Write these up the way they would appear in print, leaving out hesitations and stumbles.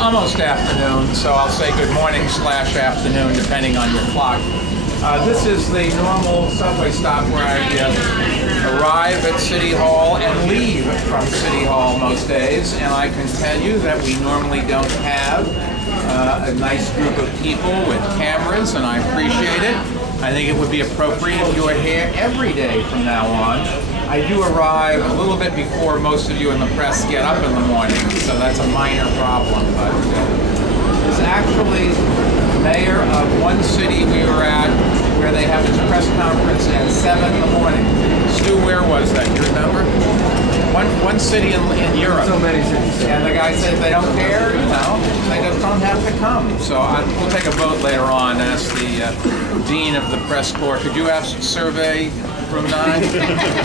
Almost afternoon, so I'll say good morning / afternoon, depending on your clock. This is the normal subway stop where I arrive at City Hall and leave from City Hall most days, and I can tell you that we normally don't have a nice group of people with cameras, and I appreciate it. I think it would be appropriate if you were here every day from now on. I do arrive a little bit before most of you in the press get up in the morning, so that's a minor problem. But it's actually the mayor of one city we were at where they have this press conference at 7 in the morning. Stu, where was that? You remember? One city in Europe. So many cities. And the guy said they don't care, they just don't have to come. So we'll take a vote later on. Ask the dean of the press corps. Could you ask survey room 9?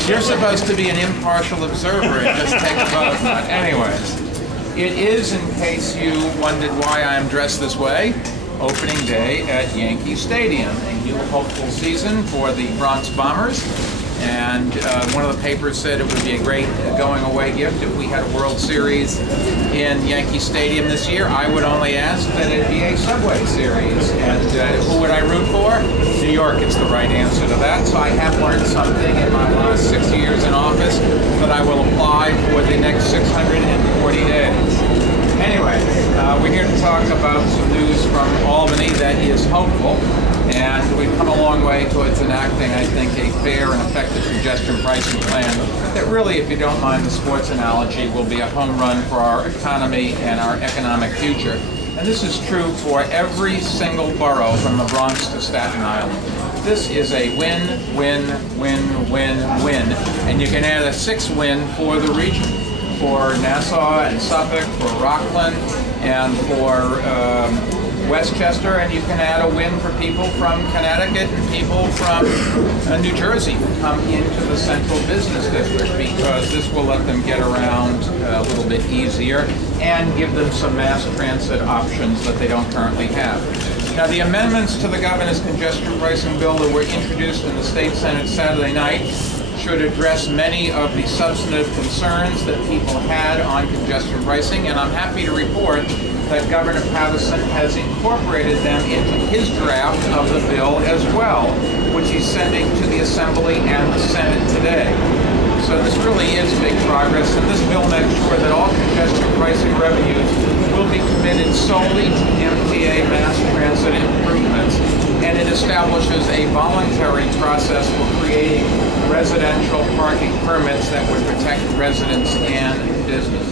You're supposed to be an impartial observer and just take a vote. But anyways, it is, in case you wondered why I'm dressed this way, opening day at Yankee Stadium. A new hopeful season for the Bronx Bombers. And one of the papers said it would be a great going-away gift if we had a World Series in Yankee Stadium this year. I would only ask that it be a Subway Series. And who would I root for? New York is the right answer to that. So I have learned something in my last 6 years in office that I will apply for the next 640 days. Anyway, we're here to talk about some news from Albany that is hopeful. And we've come a long way towards enacting, I think, a fair and effective congestion pricing plan that really, if you don't mind the sports analogy, will be a home run for our economy and our economic future. And this is true for every single borough from the Bronx to Staten Island. This is a win, win, win, win, win. And you can add a 6th win for the region, for Nassau and Suffolk, for Rockland, and for Westchester, and you can add a win for people from Connecticut and people from New Jersey who come into the central business district, because this will let them get around a little bit easier and give them some mass transit options that they don't currently have. Now, the amendments to the governor's congestion pricing bill that were introduced in the state senate Saturday night should address many of the substantive concerns that people had on congestion pricing, and I'm happy to report that Governor Patterson has incorporated them into his draft of the bill as well, which he's sending to the Assembly and the Senate today. So this really is big progress, and this bill makes sure that all congestion pricing revenues will be committed solely to MTA mass transit improvements, and it establishes a voluntary process for creating residential parking permits that would protect residents and businesses.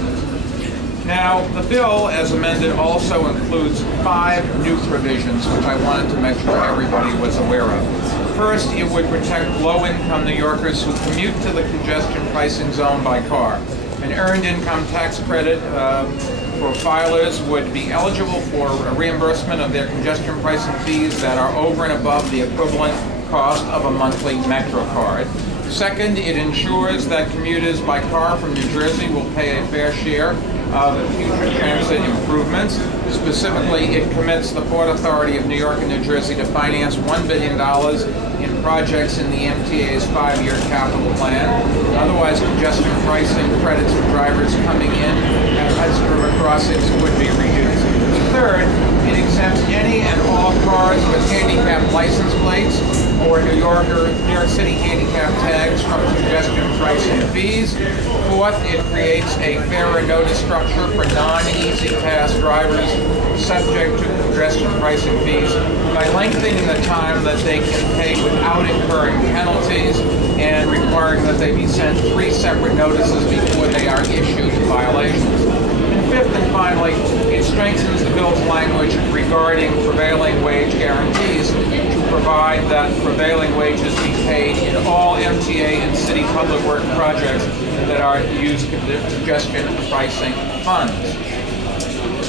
Now, the bill, as amended, also includes 5 new provisions, which I wanted to make sure everybody was aware of. First, it would protect low-income New Yorkers who commute to the congestion pricing zone by car. An earned income tax credit for filers would be eligible for a reimbursement of their congestion pricing fees that are over and above the equivalent cost of a monthly Metro card. Second, it ensures that commuters by car from New Jersey will pay a fair share of future transit improvements. Specifically, it commits the Port Authority of New York and New Jersey to finance $1 billion in projects in the MTA's 5-year capital plan. Otherwise, congestion pricing credits for drivers coming in at Hudson River crossings would be reduced. Third, it exempts any and all cars with handicap license plates or New York City handicap tags from congestion pricing fees. Fourth, it creates a fairer notice structure for non-easy pass drivers subject to congestion pricing fees by lengthening the time that they can pay without incurring penalties and requiring that they be sent 3 separate notices before they are issued violations. And fifth and finally, it strengthens the bill's language regarding prevailing wage guarantees to provide that prevailing wages be paid in all MTA and city public work projects that are used congestion pricing funds.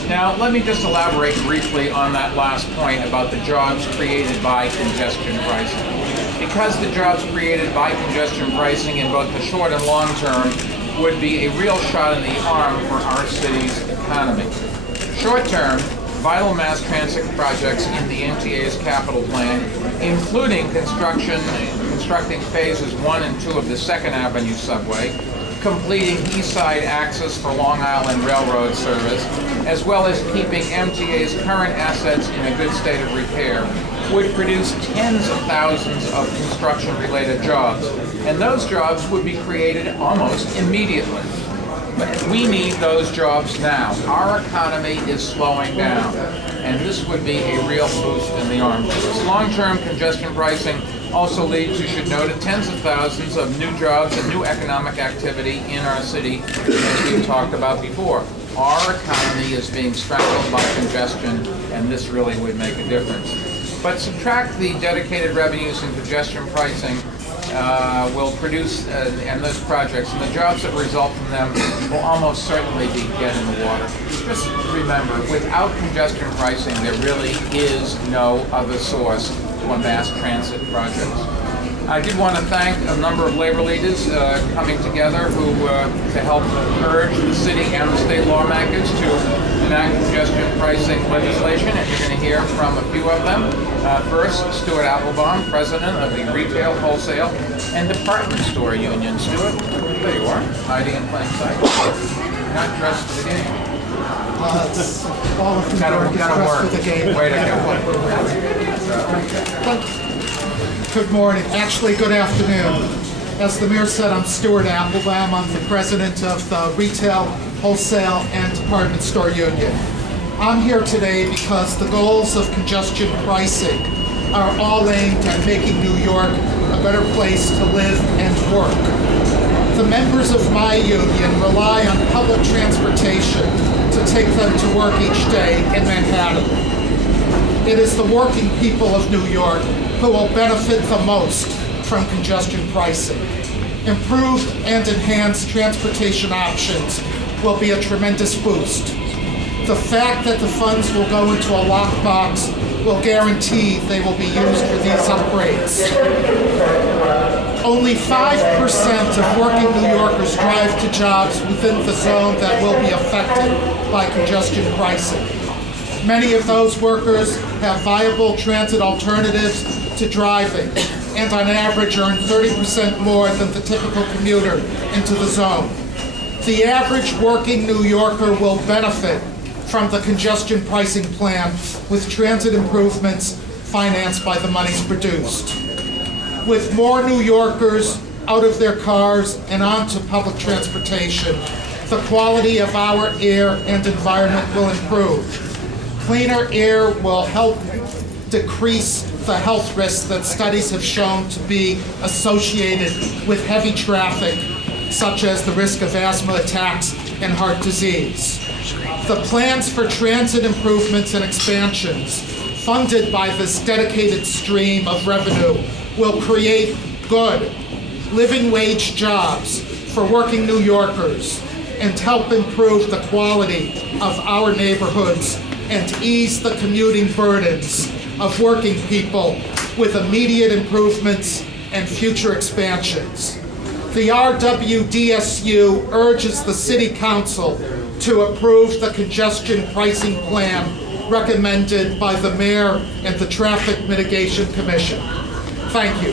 Now, let me just elaborate briefly on that last point about the jobs created by congestion pricing. Because the jobs created by congestion pricing in both the short and long term would be a real shot in the arm for our city's economy. Short term, vital mass transit projects in the MTA's capital plan, including constructing phases 1 and 2 of the 2nd Avenue subway, completing East Side access for Long Island Railroad service, as well as keeping MTA's current assets in a good state of repair, would produce tens of thousands of construction-related jobs, and those jobs would be created almost immediately. But we need those jobs now. Our economy is slowing down, and this would be a real boost in the arms race. Long-term congestion pricing also leads, you should know, to tens of thousands of new jobs and new economic activity in our city, as we've talked about before. Our economy is being strangled by congestion, and this really would make a difference. But subtract the dedicated revenues and congestion pricing will produce, and those projects, and the jobs that result from them will almost certainly be dead in the water. Just remember, without congestion pricing, there really is no other source for mass transit projects. I did want to thank a number of labor leaders coming together to help urge the city and the state lawmakers to enact congestion pricing legislation, and you're going to hear from a few of them. First, Stuart Applebaum, president of the Retail, Wholesale, and Department Store Union. Stuart, there you are, hiding in plain sight. You're not dressed for the game. It's all of New York is dressed for the game. Way to go. Good morning. Actually, good afternoon. As the mayor said, I'm Stuart Applebaum. I'm the president of the Retail, Wholesale, and Department Store Union. I'm here today because the goals of congestion pricing are all aimed at making New York a better place to live and work. The members of my union rely on public transportation to take them to work each day in Manhattan. It is the working people of New York who will benefit the most from congestion pricing. Improved and enhanced transportation options will be a tremendous boost. The fact that the funds will go into a lockbox will guarantee they will be used for these upgrades. Only 5% of working New Yorkers drive to jobs within the zone that will be affected by congestion pricing. Many of those workers have viable transit alternatives to driving, and on average earn 30% more than the typical commuter into the zone. The average working New Yorker will benefit from the congestion pricing plan with transit improvements financed by the monies produced. With more New Yorkers out of their cars and onto public transportation, the quality of our air and environment will improve. Cleaner air will help decrease the health risks that studies have shown to be associated with heavy traffic, such as the risk of asthma attacks and heart disease. The plans for transit improvements and expansions, funded by this dedicated stream of revenue, will create good, living wage jobs for working New Yorkers and help improve the quality of our neighborhoods and ease the commuting burdens of working people with immediate improvements and future expansions. The RWDSU urges the City Council to approve the congestion pricing plan recommended by the Mayor and the Traffic Mitigation Commission. Thank you.